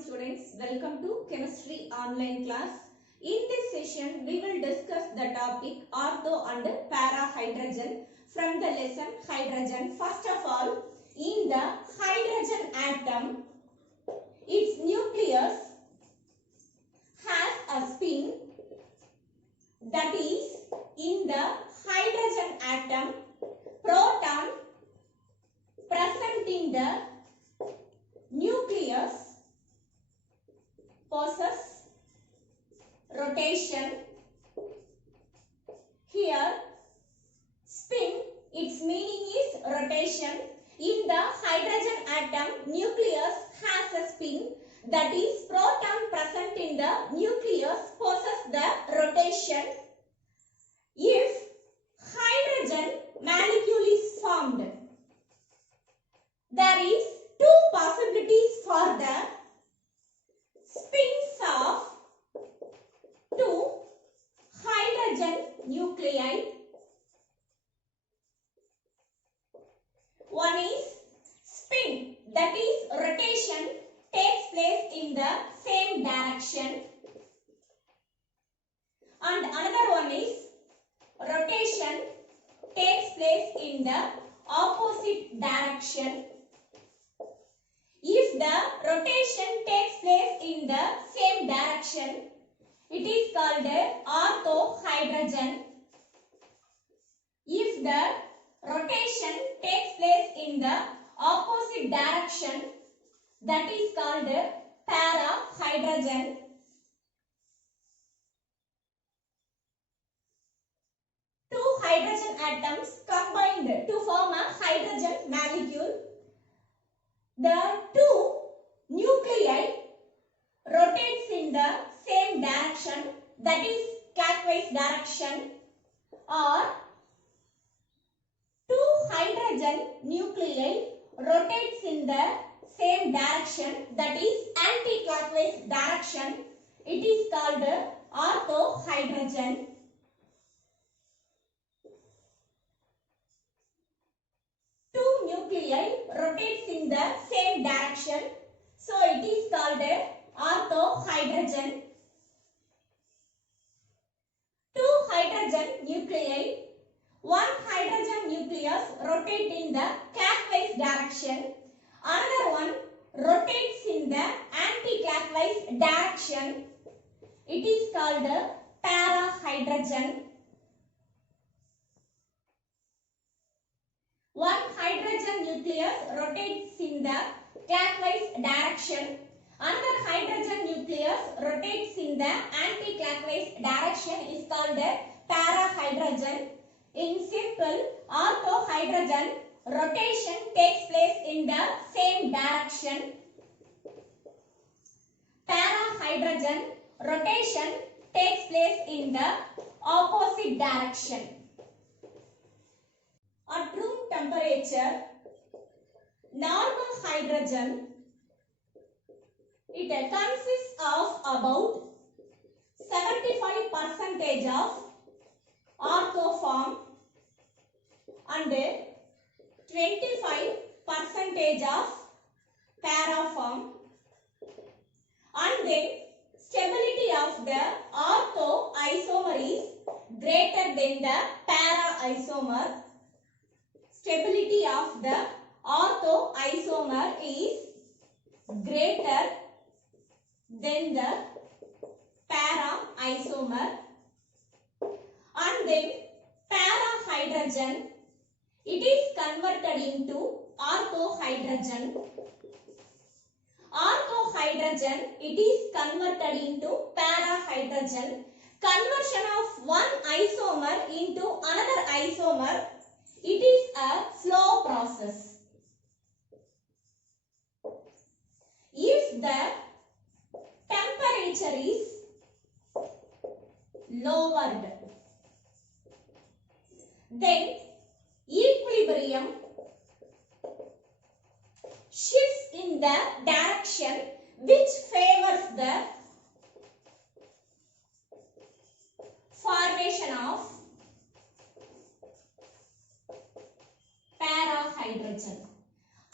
students, welcome to chemistry online class. In this session we will discuss the topic ortho and para hydrogen from the lesson hydrogen. First of all, in the hydrogen atom, its nucleus has a spin, that is, in the hydrogen atom, proton present in the nucleus possess rotation. Here spin, its meaning is rotation. In the hydrogen atom, nucleus has a spin, that is, proton present in the nucleus possess the rotation. If hydrogen molecule is formed, there is two possibilities for the spins of two hydrogen nuclei. One is spin, that is rotation takes place in the same direction, and another one is rotation takes place in the opposite direction. If the rotation takes place in the same direction, it is called orthohydrogen. If the rotation takes place in the opposite direction, that is called parahydrogen. Two hydrogen atoms combined to form a hydrogen molecule. The two nuclei rotates in the same direction, that is clockwise direction, or two hydrogen nuclei rotates in the same direction, that is anti-clockwise direction. It is called orthohydrogen. Two nuclei rotates in the same direction, so it is called orthohydrogen. Two hydrogen nuclei, one hydrogen nucleus rotates in the clockwise direction, another one rotates in the anti-clockwise direction. It is called parahydrogen. One hydrogen nucleus rotates in the clockwise direction, another hydrogen nucleus rotates in the anti-clockwise direction is called parahydrogen. In simple, orthohydrogen rotation takes place in the same direction. Parahydrogen rotation takes place in the opposite direction. At room temperature, normal hydrogen, it consists of about 75% of ortho form and 25% of para form, and then stability of the ortho isomer is greater than the para isomer. Stability of the ortho isomer is greater than the para isomer, and then parahydrogen, it is converted into orthohydrogen. Orthohydrogen, it is converted into parahydrogen. Conversion of one isomer into another isomer, it is a slow process. If the temperature is lowered, then equilibrium shifts in the direction which favors the formation of parahydrogen.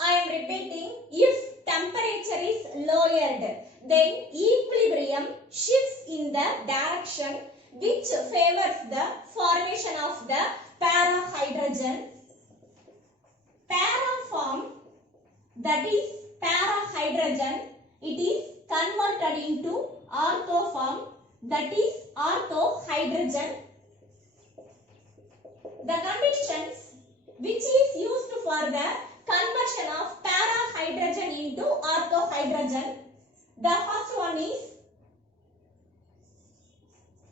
I am repeating, if temperature is lowered, then equilibrium shifts in the direction which favors the formation of the para-hydrogen. Para form, that is para-hydrogen, it is converted into ortho form, that is ortho-hydrogen. The conditions which is used for the conversion of para-hydrogen into ortho-hydrogen. The first one is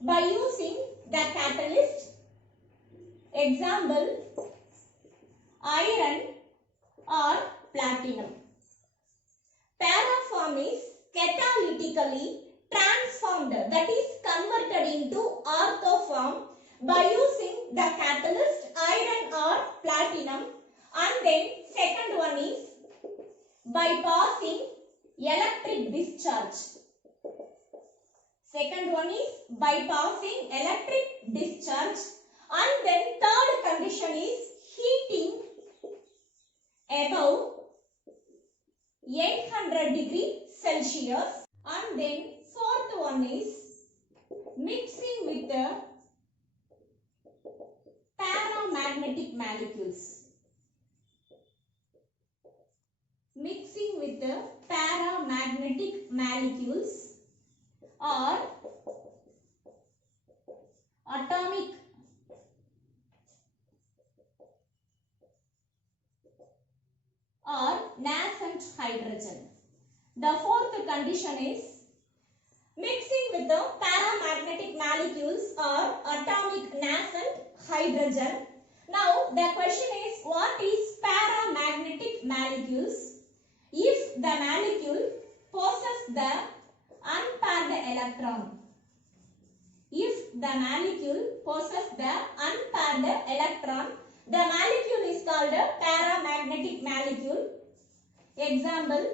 by using the catalyst. Example, iron or platinum. Para form is catalytically transformed, that is converted into ortho form by using the catalyst iron or platinum. And then second one is by passing electric discharge. Second one is by passing electric discharge. And then third condition is heating above 800 degrees Celsius. And then fourth one is mixing with the paramagnetic molecules. Mixing with the paramagnetic molecules or atomic or nascent hydrogen. The fourth condition is mixing with the paramagnetic molecules or atomic nascent hydrogen. Now the question is, what is paramagnetic molecules? If the molecule possesses the unpaired electron. If the molecule possesses the unpaired electron, the molecule is called a paramagnetic molecule. Example,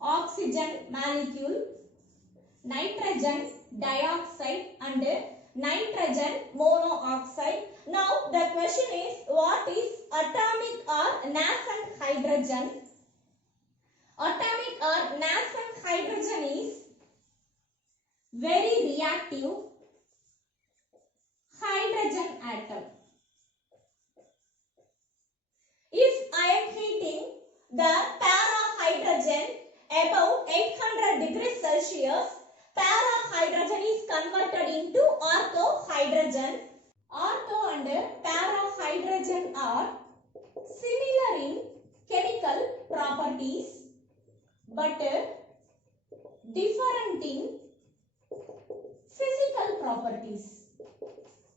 oxygen molecule, nitrogen dioxide and nitrogen monoxide. Now the question is, what is atomic or nascent hydrogen? Atomic or nascent hydrogen is very reactive hydrogen atom. If I am heating the para-hydrogen above 800 degrees Celsius, para-hydrogen is converted into ortho-hydrogen. Ortho and para-hydrogen are similar in chemical properties but different in physical properties.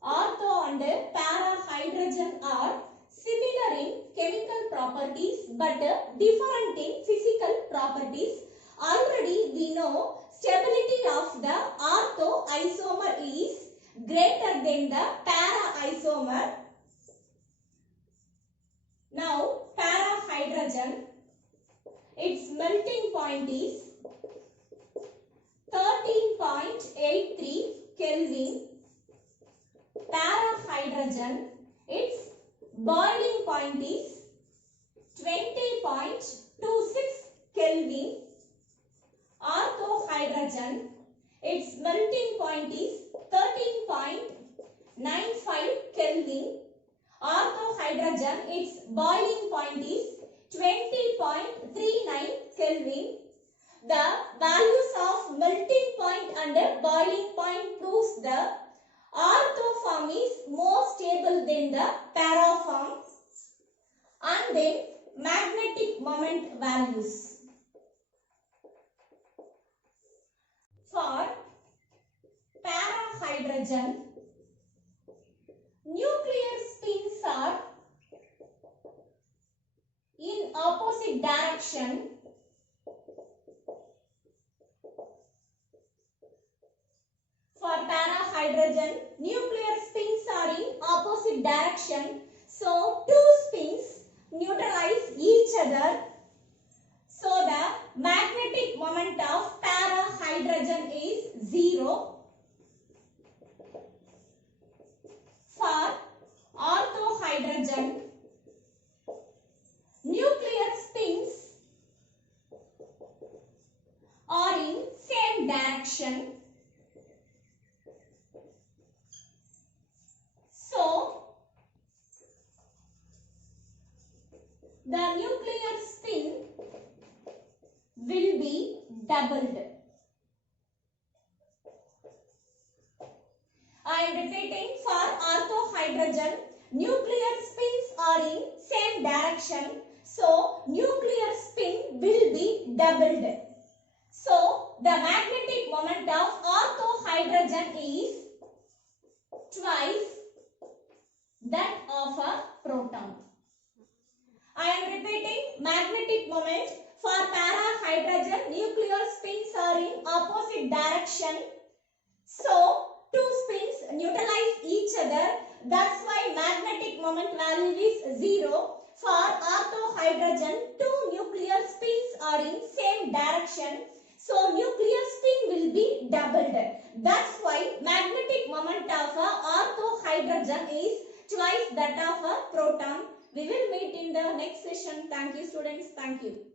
Ortho and para-hydrogen are similar in chemical properties but different in physical properties. Already we know stability of the ortho isomer is greater than the para isomer. Now para-hydrogen, its melting point is 13.83 Kelvin. Para-hydrogen, its boiling point is 20.26 Kelvin. Ortho-hydrogen, its melting point is 13.95 Kelvin. Ortho-hydrogen, its boiling point is 20.39 Kelvin. The values of melting point and boiling point proves the ortho form is more stable than the para form. And then magnetic moment values. For para-hydrogen, nuclear spins are in opposite direction. For para-hydrogen, nuclear spins are in opposite direction. So two spins neutralize each other. So the magnetic moment of para-hydrogen is 0. For ortho-hydrogen, nuclear spins are in direction. So the nuclear spin will be doubled. I am repeating, for orthohydrogen, nuclear spins are in same direction. So nuclear spin will be doubled. So the magnetic moment of orthohydrogen is twice that of a proton. I am repeating, magnetic moment for para-hydrogen, nuclear spins are in opposite direction. So two spins neutralize each other. That's why magnetic moment value is 0. For orthohydrogen, two nuclear spins are in same direction. So nuclear spin will be doubled. That's why magnetic moment of a orthohydrogen is twice that of a proton. We will meet in the next session. Thank you, students. Thank you.